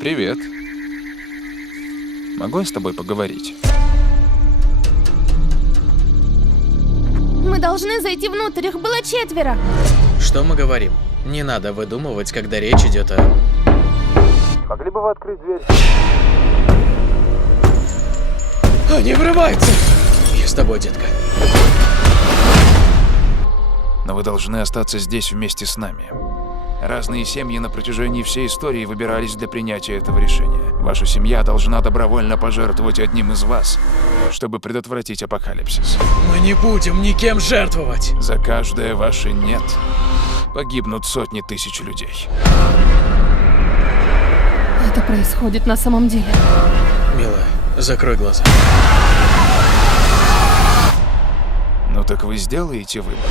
Привет. Могу я с тобой поговорить? Мы должны зайти внутрь, их было 4. Что мы говорим? Не надо выдумывать, когда речь идет о... Могли бы вы открыть дверь? Они врываются! Я с тобой, детка. Но вы должны остаться здесь вместе с нами. Разные семьи на протяжении всей истории выбирались для принятия этого решения. Ваша семья должна добровольно пожертвовать одним из вас, чтобы предотвратить апокалипсис. Мы не будем никем жертвовать! За каждое ваше «нет» погибнут сотни тысяч людей. Это происходит на самом деле. Милая, закрой глаза. Ну так вы сделаете выбор.